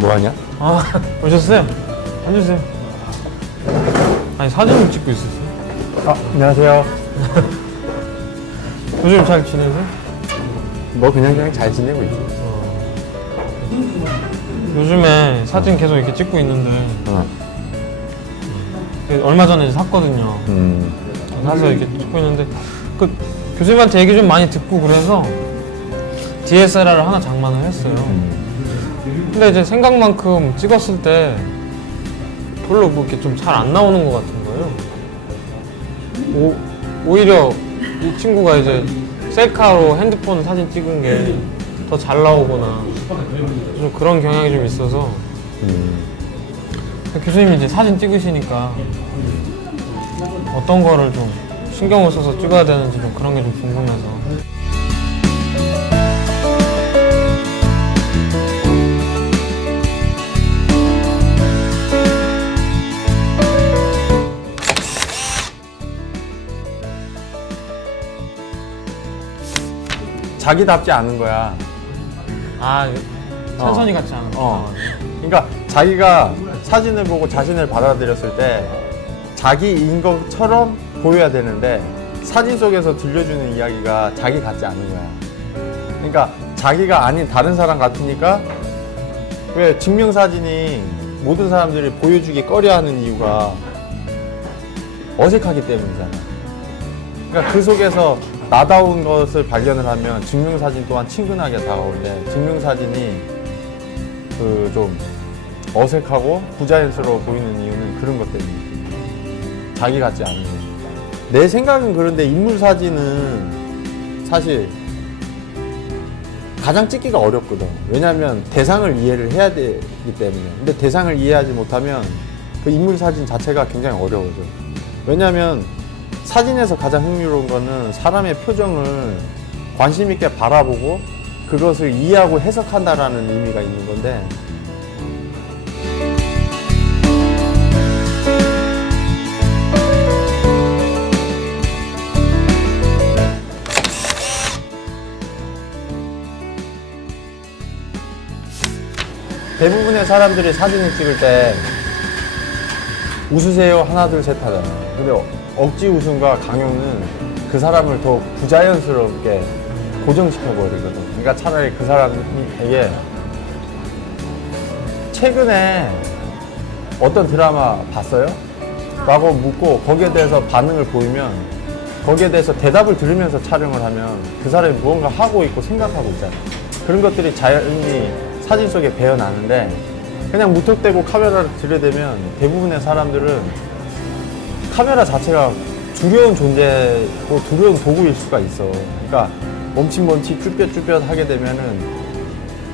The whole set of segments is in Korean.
뭐하냐? 아, 오셨어요? 앉으세요. 아니, 사진을 찍고 있었어요. 아, 안녕하세요. 요즘 잘 지내세요? 뭐 그냥 잘 지내고 있지. 요즘에 사진 계속 이렇게 찍고 있는데, 얼마 전에 이제 샀거든요. 사서 이렇게 찍고 있는데, 그 교수님한테 얘기 좀 많이 듣고 그래서 DSLR을 하나 장만을 했어요. 근데 이제 생각만큼 찍었을 때 별로 뭐 이렇게 좀 잘 안 나오는 것 같은 거예요. 오히려 이 친구가 이제 셀카로 핸드폰 사진 찍은 게 더 잘 나오거나 좀 그런 경향이 좀 있어서 교수님이 이제 사진 찍으시니까 어떤 거를 좀 신경을 써서 찍어야 되는지 좀 그런 게 좀 궁금해서. 자기답지 않은 거야. 아, 천선이 같지 않은 거. 그러니까 자기가 사진을 보고 자신을 받아들였을 때 자기인 것처럼 보여야 되는데 사진 속에서 들려주는 이야기가 자기 같지 않은 거야. 그러니까 자기가 아닌 다른 사람 같으니까 왜 증명사진이 모든 사람들이 보여주기 꺼려하는 이유가 어색하기 때문이잖아. 그러니까 그 속에서 나다운 것을 발견을 하면 증명사진 또한 친근하게 다가오는데 증명사진이 그 좀 어색하고 부자연스러워 보이는 이유는 그런 것 때문이야. 자기 같지 않은 거. 내 생각은 그런데 인물사진은 사실 가장 찍기가 어렵거든. 왜냐하면 대상을 이해를 해야 되기 때문에. 근데 대상을 이해하지 못하면 그 인물사진 자체가 굉장히 어려워져. 왜냐하면 사진에서 가장 흥미로운 거는 사람의 표정을 관심 있게 바라보고 그것을 이해하고 해석한다라는 의미가 있는 건데 대부분의 사람들이 사진을 찍을 때 웃으세요 하나 둘 셋 하잖아. 근데 억지 웃음과 강요는 그 사람을 더 부자연스럽게 고정시켜버리거든. 그러니까 차라리 그 사람에게 최근에 어떤 드라마 봤어요? 라고 묻고 거기에 대해서 반응을 보이면 거기에 대해서 대답을 들으면서 촬영을 하면 그 사람이 무언가 하고 있고 생각하고 있잖아. 그런 것들이 자연히 사진 속에 배어나는데 그냥 무턱대고 카메라를 들여대면 대부분의 사람들은 카메라 자체가 두려운 존재고 두려운 도구일 수가 있어. 그러니까 멈칫멈칫 쭈뼛쭈뼛 하게 되면은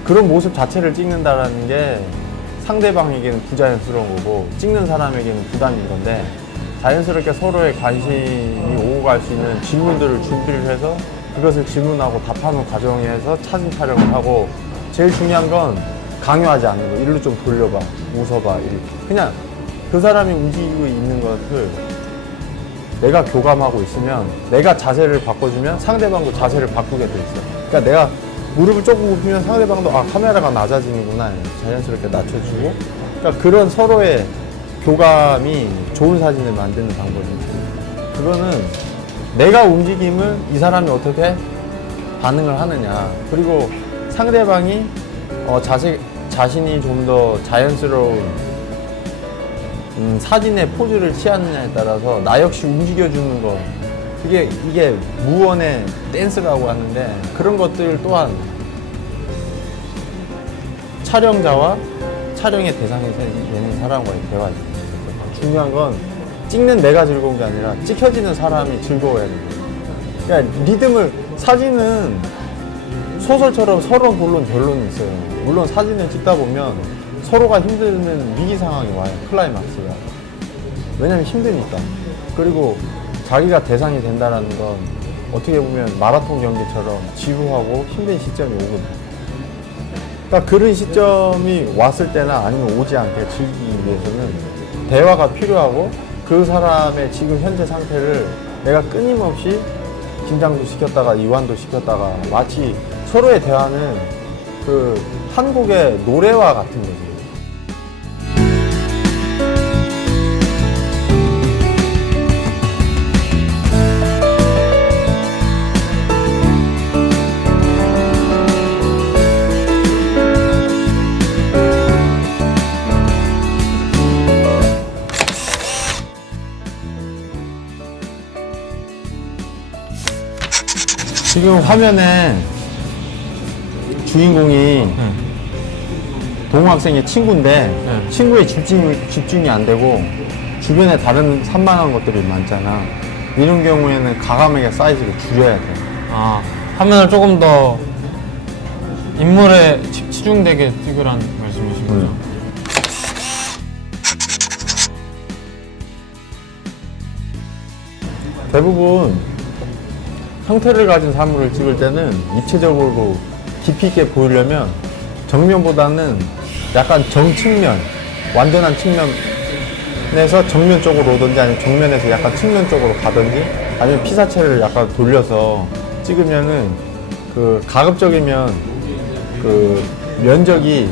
그런 모습 자체를 찍는다라는 게 상대방에게는 부자연스러운 거고 찍는 사람에게는 부담인 건데 자연스럽게 서로의 관심이 오고 갈 수 있는 질문들을 준비를 해서 그것을 질문하고 답하는 과정에서 사진 촬영을 하고 제일 중요한 건 강요하지 않는 거. 일로 좀 돌려봐, 웃어봐, 이렇게. 그냥 그 사람이 움직이고 있는 것을 내가 교감하고 있으면 내가 자세를 바꿔주면 상대방도 자세를 바꾸게 돼 있어. 그러니까 내가 무릎을 조금 굽히면 상대방도 아 카메라가 낮아지는구나 자연스럽게 낮춰주고 그러니까 그런 서로의 교감이 좋은 사진을 만드는 방법이지. 그거는 내가 움직임을 이 사람이 어떻게 반응을 하느냐 그리고 상대방이 자신이 좀 더 자연스러운 사진의 포즈를 취하느냐에 따라서 나 역시 움직여주는 거 이게 무언의 댄스라고 하는데 그런 것들 또한 촬영자와 촬영의 대상이 되는 사람과의 대화죠. 중요한 건 찍는 내가 즐거운 게 아니라 찍혀지는 사람이 즐거워야 돼요. 그러니까 리듬을 사진은 소설처럼 서로 본론 결론이 있어요. 물론 사진을 찍다 보면 서로가 힘드는 위기 상황이 와요. 클라이막스가. 왜냐면 힘드니까. 그리고 자기가 대상이 된다는 건 어떻게 보면 마라톤 경기처럼 지루하고 힘든 시점이 오거든요. 그러니까 그런 시점이 왔을 때나 아니면 오지 않게 즐기기 위해서는 대화가 필요하고 그 사람의 지금 현재 상태를 내가 끊임없이 긴장도 시켰다가 이완도 시켰다가 마치 서로의 대화는 그 한국의 노래와 같은 거지. 지금 화면에 주인공이 네. 동호학생의 친구인데 네. 친구의 집중이 안 되고 주변에 다른 산만한 것들이 많잖아. 이런 경우에는 가감하게 사이즈를 줄여야 돼. 아, 화면을 조금 더 인물에 치중되게 찍으란 말씀이신 거죠? 대부분 형태를 가진 사물을 찍을 때는 입체적으로 깊이 있게 보이려면 정면보다는 약간 정측면, 완전한 측면에서 정면 쪽으로 오든지 아니면 정면에서 약간 측면 쪽으로 가든지 아니면 피사체를 약간 돌려서 찍으면은 그 가급적이면 그 면적이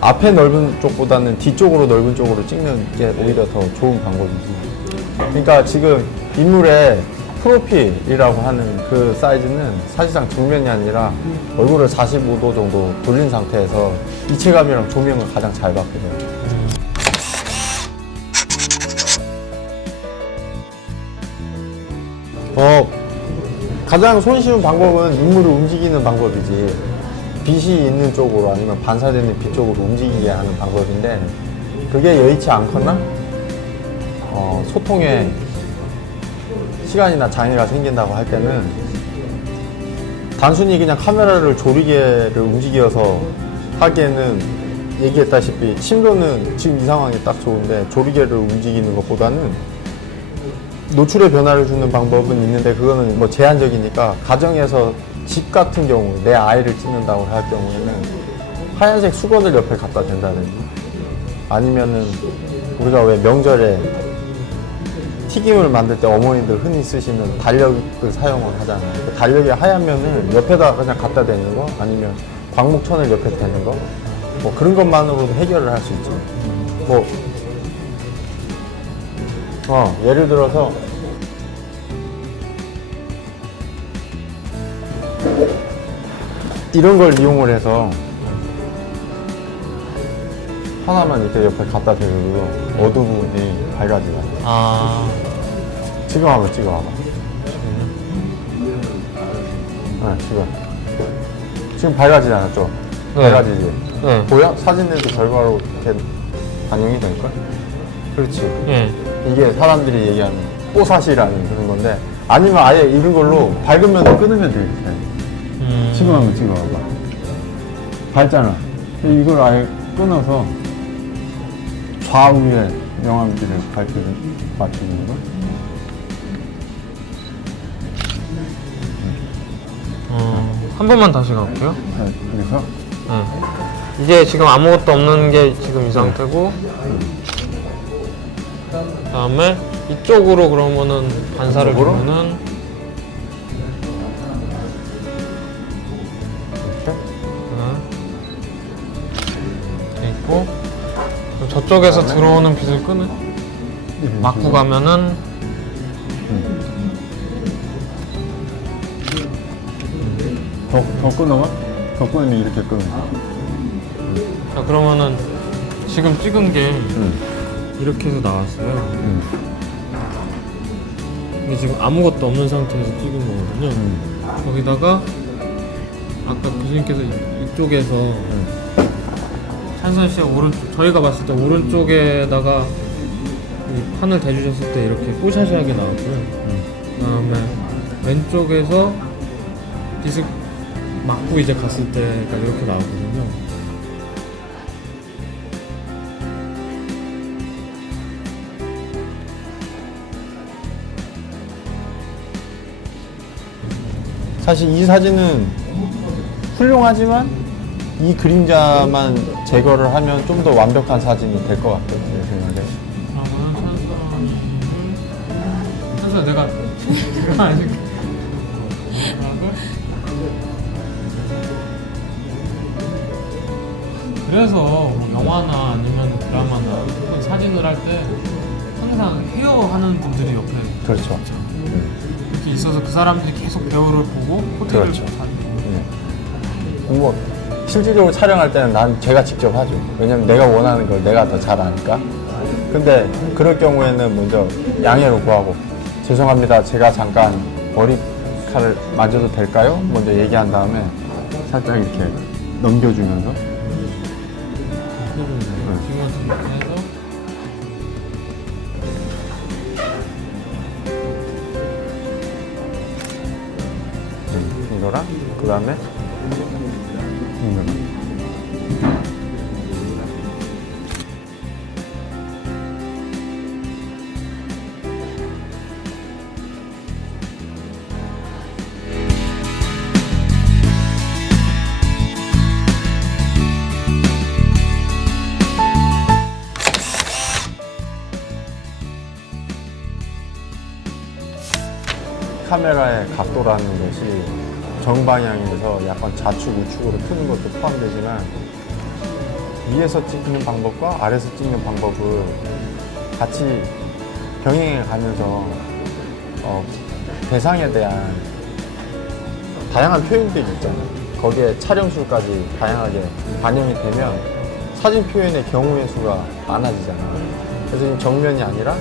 앞에 넓은 쪽보다는 뒤쪽으로 넓은 쪽으로 찍는 게 오히려 더 좋은 방법이지. 그러니까 지금 인물의 프로필이라고 하는 그 사이즈는 사실상 정면이 아니라 얼굴을 45도 정도 돌린 상태에서 이체감이랑 조명을 가장 잘 받거든요. 가장 손쉬운 방법은 인물을 움직이는 방법이지. 빛이 있는 쪽으로 아니면 반사되는 빛 쪽으로 움직이게 하는 방법인데 그게 여의치 않거나 소통에 시간이나 장애가 생긴다고 할 때는 단순히 그냥 카메라를 조리개를 움직여서 하기에는 얘기했다시피 심도는 지금 이 상황이 딱 좋은데 조리개를 움직이는 것보다는 노출의 변화를 주는 방법은 있는데 그거는 뭐 제한적이니까 가정에서 집 같은 경우 내 아이를 찍는다고 할 경우에는 하얀색 수건을 옆에 갖다 댄다든지 아니면은 우리가 왜 명절에 튀김을 만들 때 어머니들 흔히 쓰시는 달력을 사용을 하잖아요. 그 달력의 하얀 면을 옆에다 그냥 갖다 대는 거 아니면 광목천을 옆에 대는 거 뭐 그런 것만으로도 해결을 할 수 있죠. 뭐 예를 들어서 이런 걸 이용을 해서 하나만 이렇게 옆에 갖다 대도 어두움이 밝아지잖아. 아, 지금 한번 찍어봐봐. 네, 지금 밝아지잖아, 좀. 네. 밝아지지? 네. 보여? 사진에도 결과로 이렇게 반영이 될걸? 그렇지. 예. 이게 사람들이 얘기하는 뽀사시라는 그런 건데, 아니면 아예 이런 걸로 밝은 면을 끊으면 돼. 지금 한번 찍어봐봐. 밝잖아. 이걸 아예 끊어서 좌우에 명암기를 밝기를 맞추는 거. 한 번만 다시 가볼게요. 네, 그래서 네. 이게 지금 아무것도 없는 게 지금 이 상태고, 그 다음에 이쪽으로 그러면은 반사를 보면은 이렇게 있고, 저쪽에서 들어오는 빛을 끄는 막고 가면은 더 끊어봐? 더 끊으면 이렇게 끊어. 자, 그러면은 지금 찍은 게 이렇게 해서 나왔어요. 이게 지금 아무것도 없는 상태에서 찍은 거거든요. 거기다가 아까 교수님께서 이쪽에서 찬선 씨의 오른쪽, 저희가 봤을 때 오른쪽에다가 이 판을 대주셨을 때 이렇게 뽀샤시하게 나왔고요. 그 다음에 왼쪽에서 빛을 맞고 이제 갔을 때가 이렇게 나오거든요. 사실 이 사진은 훌륭하지만 이 그림자만 제거를 하면 좀 더 완벽한 사진이 될 것 같아요. 제 생각에. 찬선아 내가 해줄게. 그래서 뭐 영화나 아니면 드라마나 혹은 사진을 할 때 항상 헤어 하는 분들이 옆에 그렇죠. 이렇게 있어서 그 사람들이 계속 배우를 보고 코디를 그렇죠. 사는. 뭐 실질적으로 촬영할 때는 난 제가 직접 하죠. 왜냐면 내가 원하는 걸 내가 더 잘 아니까. 근데 그럴 경우에는 먼저 양해를 구하고 죄송합니다. 제가 잠깐 머리 칼을 맞아도 될까요? 먼저 얘기한 다음에 살짝 이렇게 넘겨주면서 지금 이렇게 해서 이거랑 그 다음에 이거랑 카메라의 각도라는 것이 정방향에서 약간 좌측 우측으로 트는 것도 포함되지만 위에서 찍는 방법과 아래에서 찍는 방법을 같이 병행해 가면서 대상에 대한 다양한 표현들이 있잖아요. 거기에 촬영술까지 다양하게 반영이 되면 사진 표현의 경우의 수가 많아지잖아요. 그래서 이 정면이 아니라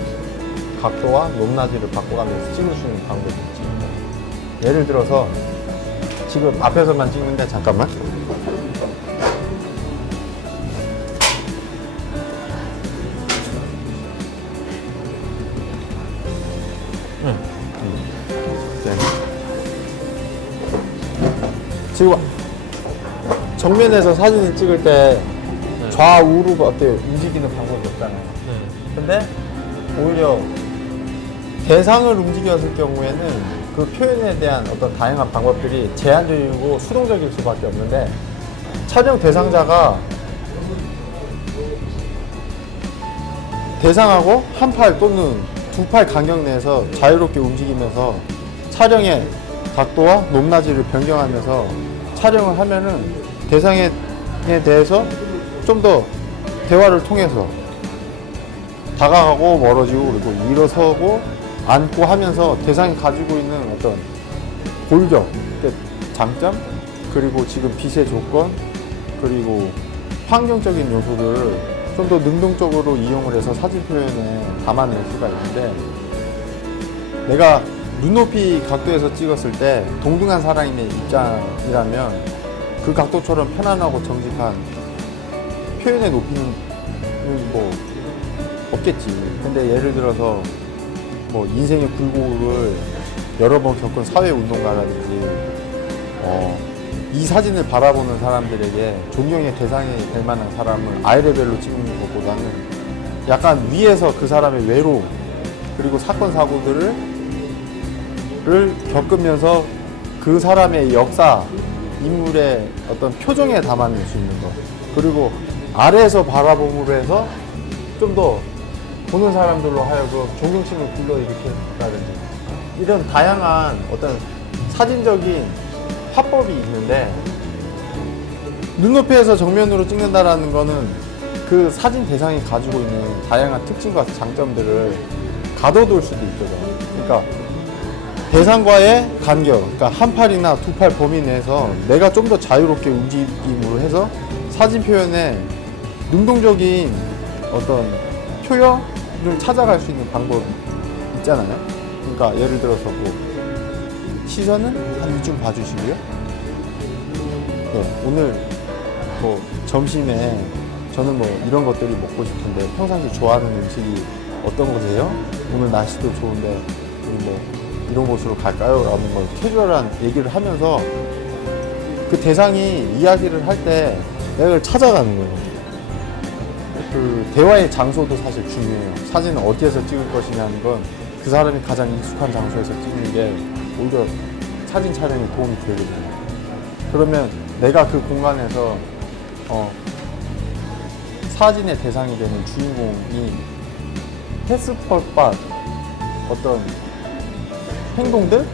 각도와 높낮이를 바꿔가면서 찍을 수 있는 방법이 있죠. 예를 들어서 지금 앞에서만 찍는데 잠깐만. 지금 정면에서 사진을 찍을 때 좌우로밖에 움직이는 방법이 없잖아요. 근데 오히려 대상을 움직였을 경우에는 그 표현에 대한 어떤 다양한 방법들이 제한적이고 수동적일 수밖에 없는데 촬영 대상자가 대상하고 한 팔 또는 두 팔 간격 내에서 자유롭게 움직이면서 촬영의 각도와 높낮이를 변경하면서 촬영을 하면은 대상에 대해서 좀 더 대화를 통해서 다가가고 멀어지고 그리고 일어서고 앉고 하면서 대상이 가지고 있는 어떤 골격, 장점, 그리고 지금 빛의 조건, 그리고 환경적인 요소들을 좀 더 능동적으로 이용을 해서 사진 표현에 담아낼 수가 있는데 내가 눈높이 각도에서 찍었을 때 동등한 사람의 입장이라면 그 각도처럼 편안하고 정직한 표현의 높이는 뭐 없겠지. 근데 예를 들어서 뭐 인생의 굴곡을 여러 번 겪은 사회운동가라든지 이 사진을 바라보는 사람들에게 존경의 대상이 될 만한 사람을 아이 레벨로 찍는 것보다는 약간 위에서 그 사람의 외로 그리고 사건 사고들을 겪으면서 그 사람의 역사 인물의 어떤 표정에 담아낼 수 있는 것, 그리고 아래에서 바라봄으로 해서 좀 더 보는 사람들로 하여금 존경심을 불러일으킨다든지 이런 다양한 어떤 사진적인 화법이 있는데 눈높이에서 정면으로 찍는다라는 거는 그 사진 대상이 가지고 있는 다양한 특징과 장점들을 가둬둘 수도 있거든. 그러니까 대상과의 간격, 그러니까 한 팔이나 두 팔 범위 내에서 내가 좀 더 자유롭게 움직임으로 해서 사진 표현에 능동적인 어떤 표현을 찾아갈 수 있는 방법이 있잖아요. 그러니까 예를 들어서 뭐 시선은 한 이쯤 봐주시고요. 네, 오늘 뭐 점심에 저는 뭐 이런 것들이 먹고 싶은데 평상시 좋아하는 음식이 어떤 거세요? 오늘 날씨도 좋은데 우리 뭐 이런 곳으로 갈까요? 라는 걸 캐주얼한 얘기를 하면서 그 대상이 이야기를 할 때 내가 그걸 찾아가는 거예요. 그 대화의 장소도 사실 중요해요. 사진을 어디에서 찍을 것이냐는 건 그 사람이 가장 익숙한 장소에서 찍는 게 오히려 사진 촬영에 도움이 되거든요. 그러면 내가 그 공간에서 사진의 대상이 되는 주인공이 패스퍼밭 어떤 행동들,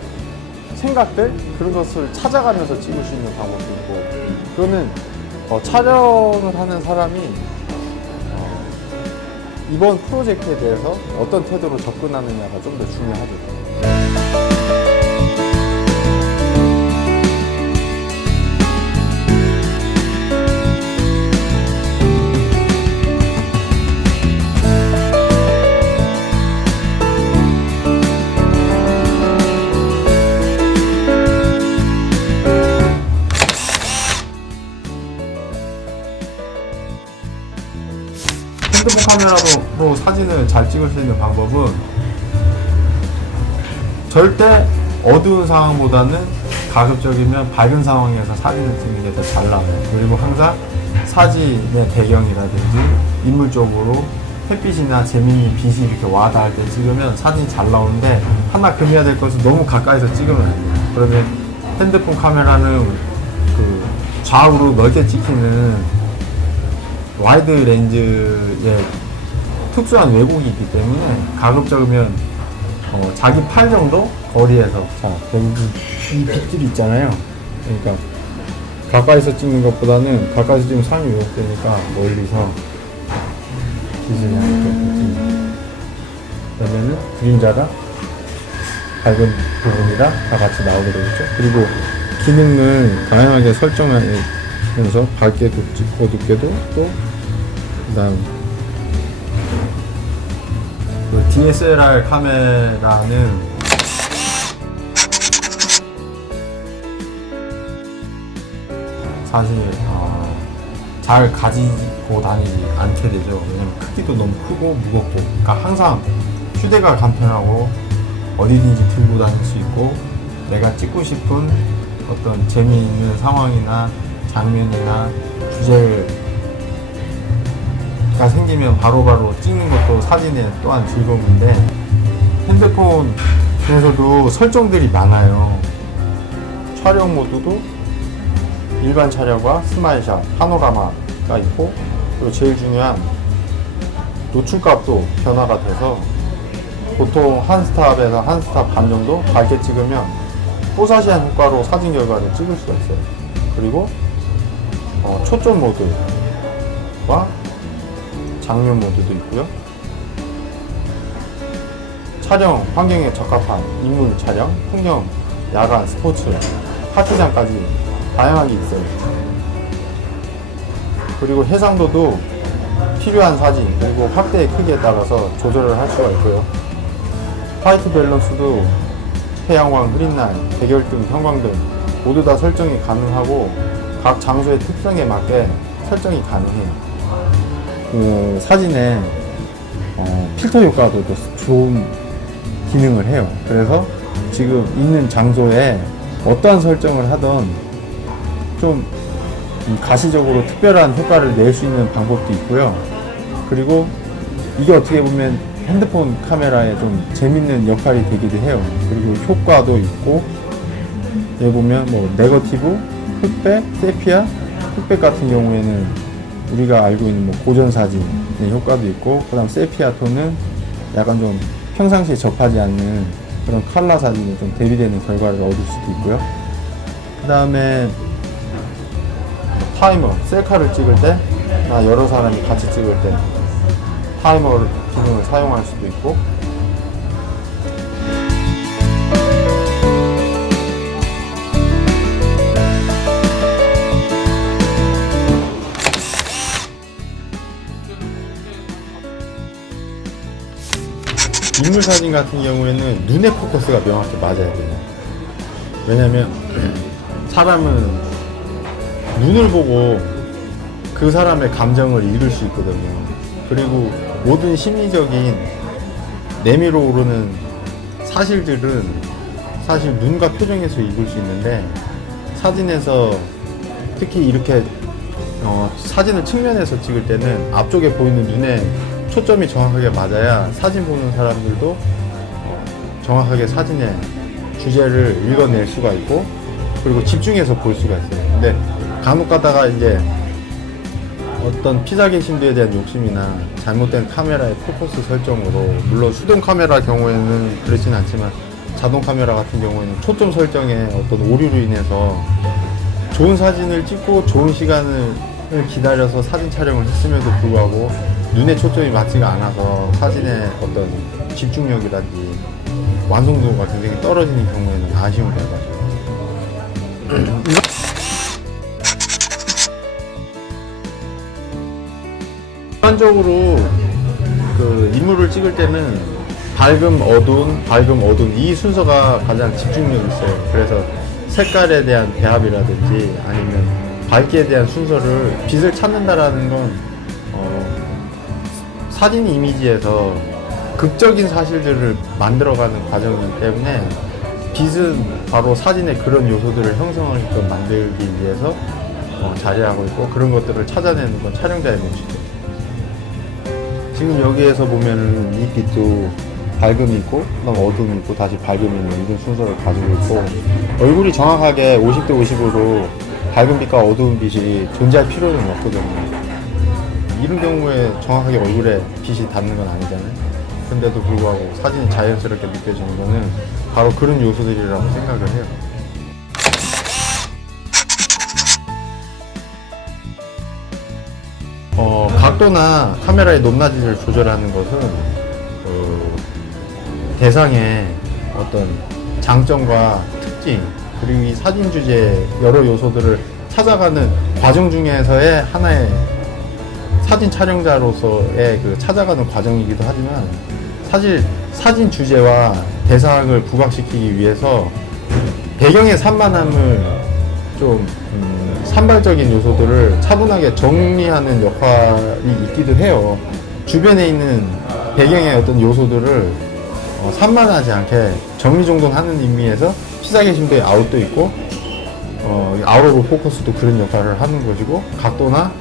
생각들 그런 것을 찾아가면서 찍을 수 있는 방법도 있고, 그러면 촬영을 하는 사람이 이번 프로젝트에 대해서 어떤 태도로 접근하느냐가 좀 더 중요하죠. 핸드폰 카메라로 사진을 잘 찍을 수 있는 방법은 절대 어두운 상황보다는 가급적이면 밝은 상황에서 사진을 찍는 게 더 잘 나와요. 그리고 항상 사진의 배경이라든지 인물 쪽으로 햇빛이나 재밌는 빛이 이렇게 와 닿을 때 찍으면 사진이 잘 나오는데, 하나 금해야 될 것은 너무 가까이서 찍으면 안 돼요. 그러면 핸드폰 카메라는 그 좌우로 넓게 찍히는 와이드 렌즈의 특수한 왜곡이 있기 때문에 가급적이면 자기 팔 정도 거리에서, 자 여기 이 빛들이 있잖아요. 그러니까 가까이서 찍는 것보다는, 가까이서 찍으면 사람이 왜곡되니까 멀리서 빛을 이렇게 그러면은 그림자가 밝은 부분이랑 다 같이 나오게 되겠죠. 그리고 기능을 다양하게 설정하면서 밝게도 찍고 어둡게도, 또 그다음 그 DSLR 카메라는 사실 잘 가지고 다니지 않게 되죠. 왜냐면 크기도 너무 크고 무겁고, 그러니까 항상 휴대가 간편하고 어디든지 들고 다닐 수 있고, 내가 찍고 싶은 어떤 재미있는 상황이나 장면이나 주제가 생기면 바로바로 찍는 것도 사진의 또한 즐거움인데, 핸드폰에서도 설정들이 많아요. 촬영 모드도 일반 촬영과 스마일샷, 파노라마가 있고, 그리고 제일 중요한 노출값도 변화가 돼서 보통 한 스탑에서 한 스탑 반 정도 밝게 찍으면 뽀사시한 효과로 사진 결과를 찍을 수가 있어요. 그리고 초점 모드와 장면 모드도 있고요. 촬영 환경에 적합한 인물 촬영, 풍경, 야간, 스포츠, 파티장까지 다양하게 있어요. 그리고 해상도도 필요한 사진, 그리고 확대의 크기에 따라서 조절을 할 수가 있고요. 화이트 밸런스도 태양광, 흐린 날, 백열등, 형광등 모두 다 설정이 가능하고, 각 장소의 특성에 맞게 설정이 가능해요. 사진에 필터 효과도 좋은 기능을 해요. 그래서 지금 있는 장소에 어떠한 설정을 하던 좀 가시적으로 특별한 효과를 낼 수 있는 방법도 있고요. 그리고 이게 어떻게 보면 핸드폰 카메라에 좀 재밌는 역할이 되기도 해요. 그리고 효과도 있고, 여기 보면 뭐 네거티브, 흑백, 세피아, 흑백 같은 경우에는 우리가 알고 있는 뭐 고전 사진의 효과도 있고, 그다음 세피아 톤은 약간 좀 평상시에 접하지 않는 그런 컬러 사진이 좀 대비되는 결과를 얻을 수도 있고요. 그 다음에 타이머, 셀카를 찍을 때, 여러 사람이 같이 찍을 때 타이머 기능을 사용할 수도 있고, 인물 사진 같은 경우에는 눈의 포커스가 명확히 맞아야 돼요. 왜냐면 사람은 눈을 보고 그 사람의 감정을 읽을 수 있거든요. 그리고 모든 심리적인 내미로 오르는 사실들은 사실 눈과 표정에서 읽을 수 있는데, 사진에서 특히 이렇게 사진을 측면에서 찍을 때는 앞쪽에 보이는 눈에 초점이 정확하게 맞아야 사진 보는 사람들도 정확하게 사진의 주제를 읽어낼 수가 있고, 그리고 집중해서 볼 수가 있어요. 근데 간혹 가다가 이제 어떤 피사계심도에 대한 욕심이나 잘못된 카메라의 포커스 설정으로, 물론 수동 카메라 경우에는 그렇진 않지만 자동 카메라 같은 경우에는 초점 설정에 어떤 오류로 인해서 좋은 사진을 찍고 좋은 시간을 기다려서 사진 촬영을 했음에도 불구하고 눈에 초점이 맞지가 않아서 사진의 어떤 집중력이라든지 완성도가 굉장히 떨어지는 경우에는 아쉬운 결과죠. 일반적으로 그 인물을 찍을 때는 밝음, 어두운 이 순서가 가장 집중력이 있어요. 그래서 색깔에 대한 배합이라든지 아니면 밝기에 대한 순서를 빛을 찾는다라는 건 사진 이미지에서 극적인 사실들을 만들어가는 과정이기 때문에 빛은 바로 사진의 그런 요소들을 형성하게끔 만들기 위해서 자리하고 있고, 그런 것들을 찾아내는 건 촬영자의 몫이죠. 지금 여기에서 보면은 이 빛도 밝음이 있고 그다음 어두움이 있고 다시 밝음이 있는 이런 순서를 가지고 있고, 얼굴이 정확하게 50대 50으로 밝은 빛과 어두운 빛이 존재할 필요는 없거든요. 이런 경우에 정확하게 얼굴에 빛이 닿는 건 아니잖아요. 근데도 불구하고 사진이 자연스럽게 느껴지는 거는 바로 그런 요소들이라고 생각을 해요. 각도나 카메라의 높낮이를 조절하는 것은 대상의 어떤 장점과 특징, 그리고 이 사진 주제의 여러 요소들을 찾아가는 과정 중에서의 하나의 사진 촬영자로서의 그 찾아가는 과정이기도 하지만, 사실 사진 주제와 대상을 부각시키기 위해서 배경의 산만함을 좀 산발적인 요소들을 차분하게 정리하는 역할이 있기도 해요. 주변에 있는 배경의 어떤 요소들을 산만하지 않게 정리정돈하는 의미에서 시사계심도의 아웃도 있고, 아웃 오브 포커스도 그런 역할을 하는 것이고, 각도나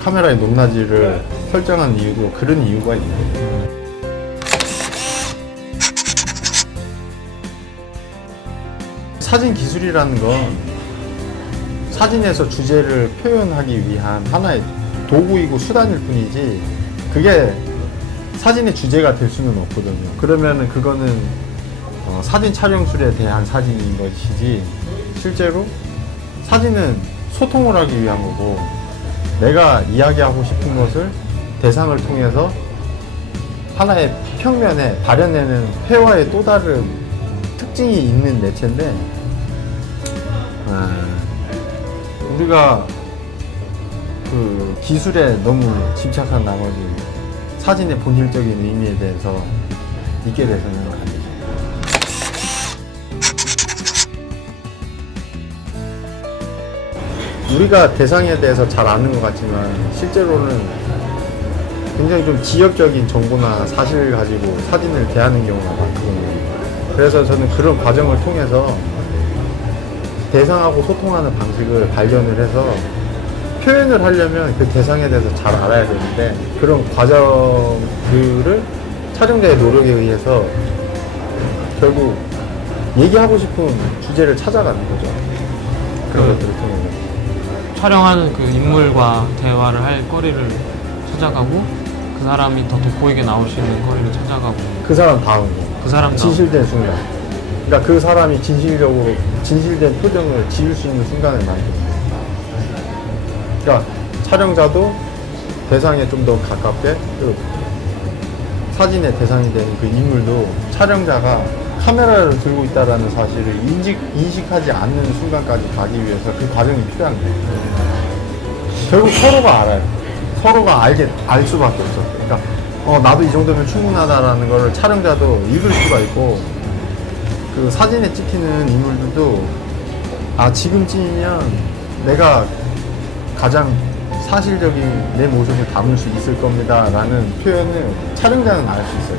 카메라의 높낮이를 설정한 이유도 그런 이유가 있는 거예요. 사진 기술이라는 건 사진에서 주제를 표현하기 위한 하나의 도구이고 수단일 뿐이지, 그게 사진의 주제가 될 수는 없거든요. 그러면은 그거는 사진 촬영술에 대한 사진인 것이지, 실제로 사진은 소통을 하기 위한 거고, 내가 이야기하고 싶은 것을 대상을 통해서 하나의 평면에 발현내는 회화의 또 다른 특징이 있는 매체인데, 우리가 그 기술에 너무 집착한 나머지 사진의 본질적인 의미에 대해서 잊게 돼서는 안 되죠. 우리가 대상에 대해서 잘 아는 것 같지만 실제로는 굉장히 좀 지역적인 정보나 사실을 가지고 사진을 대하는 경우가 많거든요. 그래서 저는 그런 과정을 통해서 대상하고 소통하는 방식을 발견을 해서 표현을 하려면 그 대상에 대해서 잘 알아야 되는데, 그런 과정들을 촬영자의 노력에 의해서 결국 얘기하고 싶은 주제를 찾아가는 거죠. 그런 것들을 통해서. 촬영하는 그 인물과 대화를 할 거리를 찾아가고, 그 사람이 더 돋보이게 나올 수 있는 거리를 찾아가고, 그 사람 다운 거. 그 사람 진실된 순간. 그러니까 그 사람이 진실적으로 진실된 표정을 지을 수 있는 순간을 만드는 거예요. 그러니까 촬영자도 대상에 좀 더 가깝게, 그 사진의 대상이 되는 그 인물도 촬영자가 카메라를 들고 있다는 사실을 인식하지 않는 순간까지 가기 위해서 그 과정이 필요한 거예요. 결국 서로가 알아요. 서로가 알 수밖에 없어. 그러니까 나도 이 정도면 충분하다라는 걸 촬영자도 읽을 수가 있고, 그 사진에 찍히는 인물들도 지금쯤이면 내가 가장 사실적인 내 모습을 담을 수 있을 겁니다 라는 표현을 촬영자는 알 수 있어요.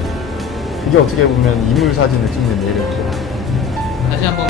이게 어떻게 보면 인물 사진을 찍는 매력이죠. 다시 한번